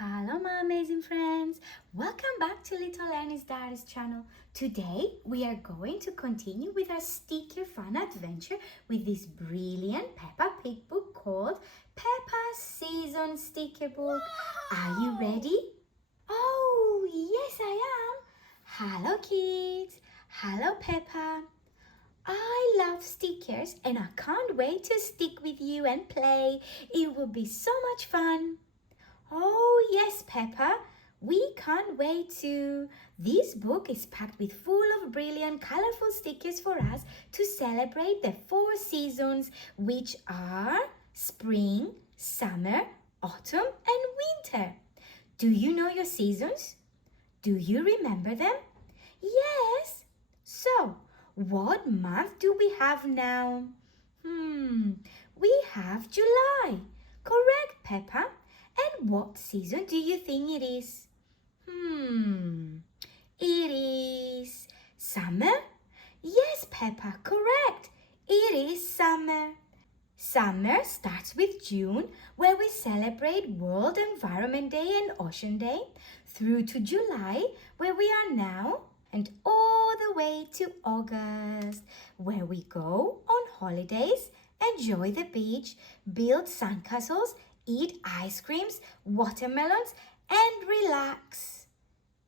Hello my amazing friends, welcome back to Little Annie's Diaries channel. Today we are going to continue with our sticker fun adventure with this brilliant Peppa Pig book called Peppa's Season Sticker Book. Are you ready? Oh yes I am. Hello kids, hello Peppa. I love stickers and I can't wait to stick with you and play. It will be so much fun. Oh yes, Peppa, we can't wait to. This book is packed with full of brilliant, colorful stickers for us to celebrate the 4 seasons, which are spring, summer, autumn and winter. Do you know your seasons? Do you remember them? Yes. So, what month do we have now? We have July. Correct, Peppa. And what season do you think it is? It is summer? Yes, Peppa, correct. It is summer. Summer starts with June, where we celebrate World Environment Day and Ocean Day, through to July, where we are now, and all the way to August, where we go on holidays, enjoy the beach, build sandcastles, eat ice creams, watermelons, and relax.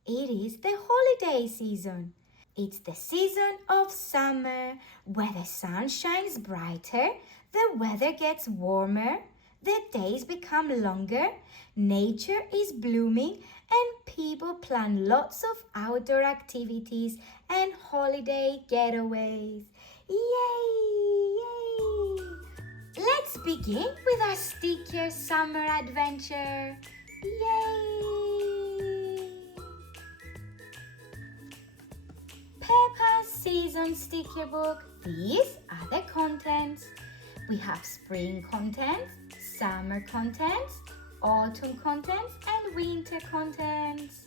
It is the holiday season. It's the season of summer, where the sun shines brighter, the weather gets warmer, the days become longer, nature is blooming, and people plan lots of outdoor activities and holiday getaways. Yay! Yay! Let's begin with our sticker summer adventure. Yay! Peppa's Season Sticker Book. These are the contents. We have spring contents, summer contents, autumn contents and winter contents.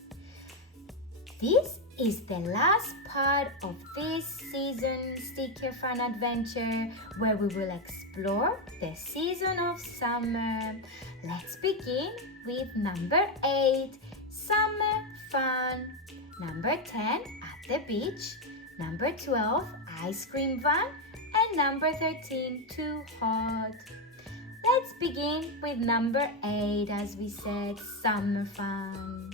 This is the last part of this season sticker fun adventure where we will explore the season of summer. Let's begin with number 8, summer fun. Number 10, at the beach. Number 12, ice cream van. And number 13, too hot. Let's begin with number 8, as we said, summer fun.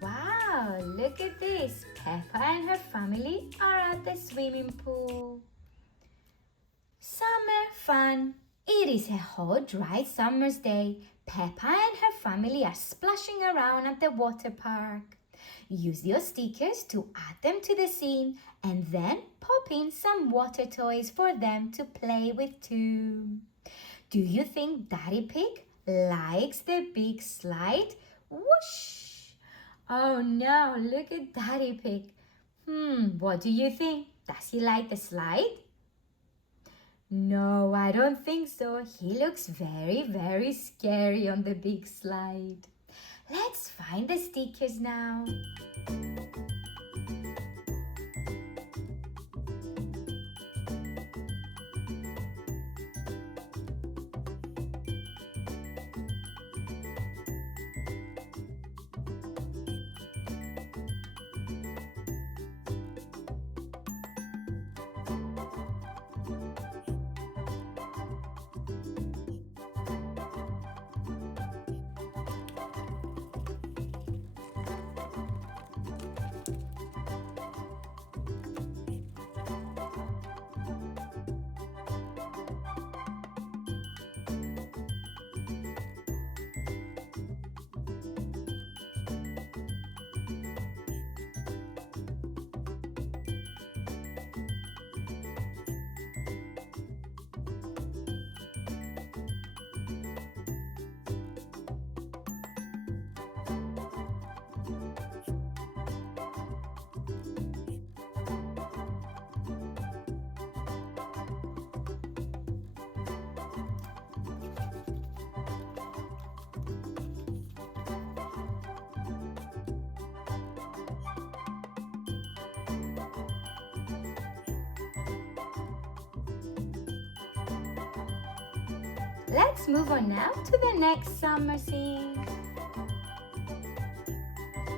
Wow, look at this. Peppa and her family are at the swimming pool. Summer fun. It is a hot, dry summer's day. Peppa and her family are splashing around at the water park. Use your stickers to add them to the scene and then pop in some water toys for them to play with too. Do you think Daddy Pig likes the big slide? Whoosh! Oh no, look at Daddy Pig. What do you think? Does he like the slide? No, I don't think so. He looks very, very scary on the big slide. Let's find the stickers now. Let's move on now to the next summer scene.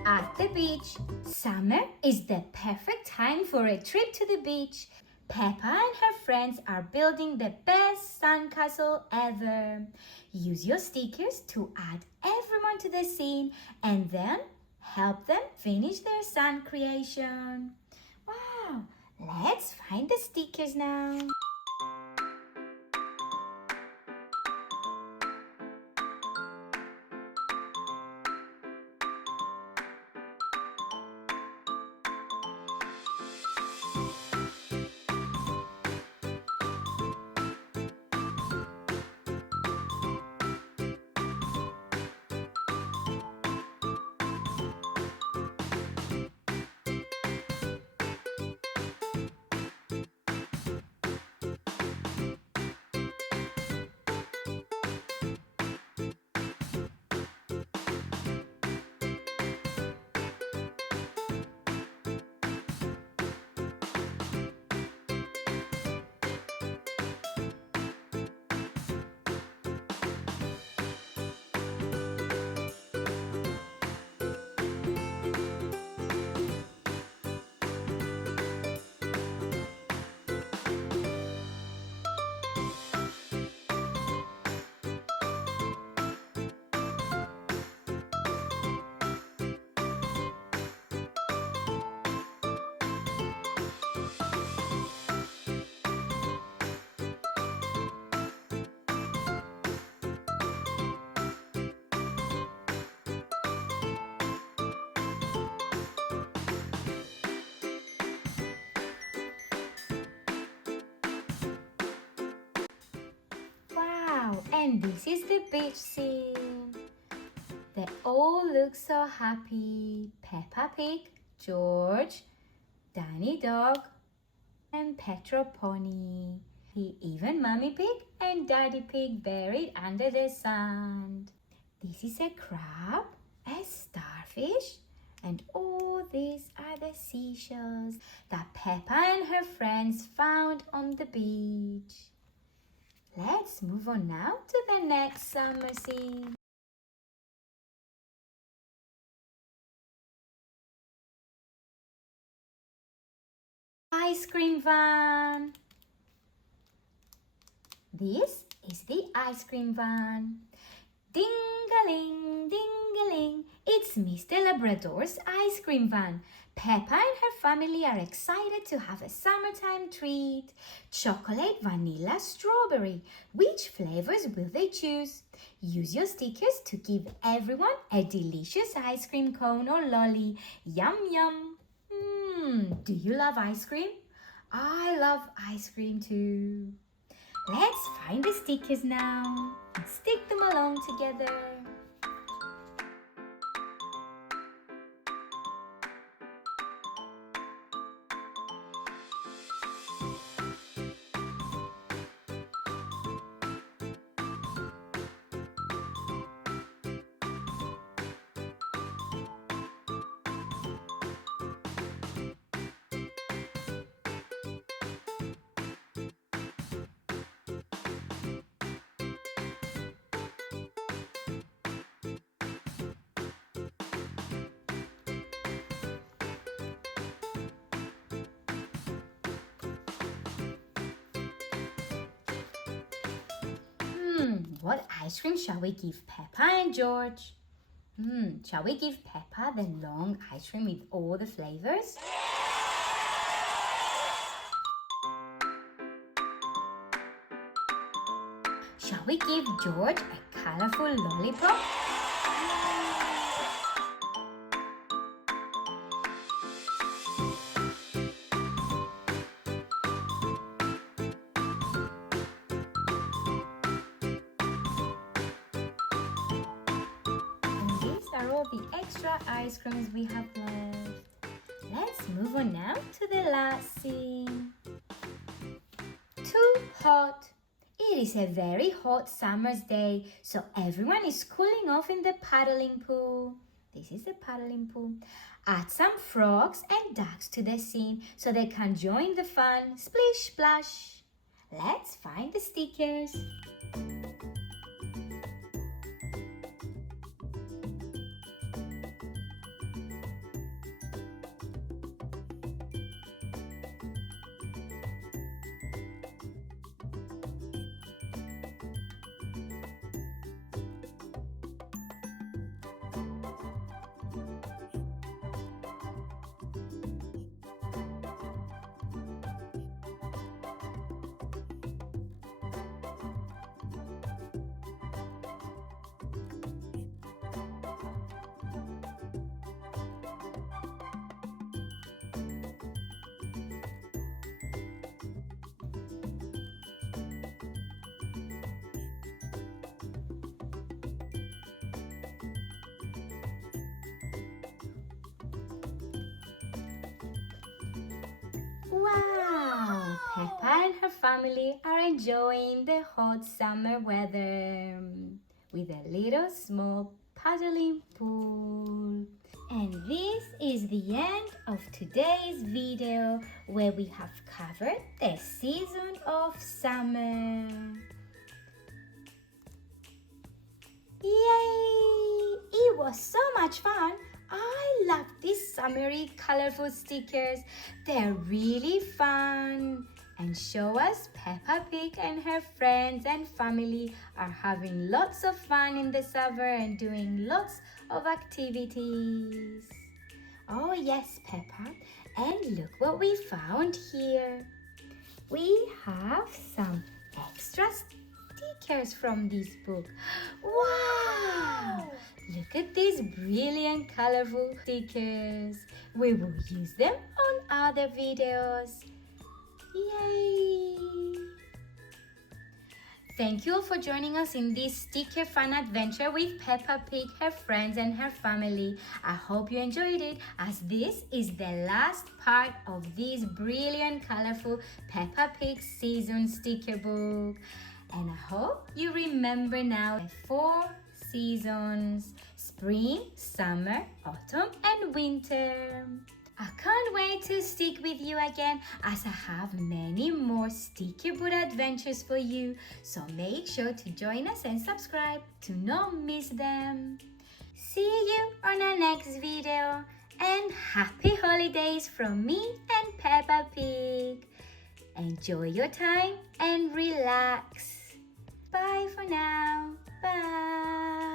At the beach. Summer is the perfect time for a trip to the beach. Peppa and her friends are building the best sandcastle ever. Use your stickers to add everyone to the scene and then help them finish their sand creation. Wow, let's find the stickers now. Wow, and this is the beach scene. They all look so happy. Peppa Pig, George, Danny Dog, and Petro Pony. Even Mummy Pig and Daddy Pig buried under the sand. This is a crab, a starfish, and all these are the seashells that Peppa and her friends found on the beach. Let's move on now to the next summer scene. Ice cream van. This is the ice cream van. Ding-a-ling, ding-a-ling, it's Mr. Labrador's ice cream van. Peppa and her family are excited to have a summertime treat. Chocolate, vanilla, strawberry. Which flavors will they choose? Use your stickers to give everyone a delicious ice cream cone or lolly. Yum, yum. Do you love ice cream? I love ice cream too. Let's find the stickers now and stick them along together. What ice cream shall we give Peppa and George? Shall we give Peppa the long ice cream with all the flavors? Shall we give George a colourful lollipop? Are all the extra ice creams we have left. Let's move on now to the last scene. Too hot. It is a very hot summer's day, so everyone is cooling off in the paddling pool. This is the paddling pool. Add some frogs and ducks to the scene so they can join the fun. Splish splash. Let's find the stickers. Wow! Peppa and her family are enjoying the hot summer weather with a little small paddling pool. And this is the end of today's video where we have covered the season of summer. Yay! It was so much fun. I love these summery colorful stickers. They're really fun and show us Peppa Pig and her friends and family are having lots of fun in the summer and doing lots of activities. Oh yes, Peppa. And look what we found here. We have some extra stickers from this book. Wow! Look at these brilliant colorful stickers. We will use them on other videos. Yay! Thank you all for joining us in this sticker fun adventure with Peppa Pig, her friends and her family. I hope you enjoyed it, as this is the last part of this brilliant colorful Peppa Pig season sticker book. And I hope you remember now the 4 seasons: spring, summer, autumn and winter. I can't wait to stick with you again, as I have many more sticker book adventures for you. So make sure to join us and subscribe to not miss them. See you on our next video, and happy holidays from me and Peppa Pig. Enjoy your time and relax. Bye for now. Bye.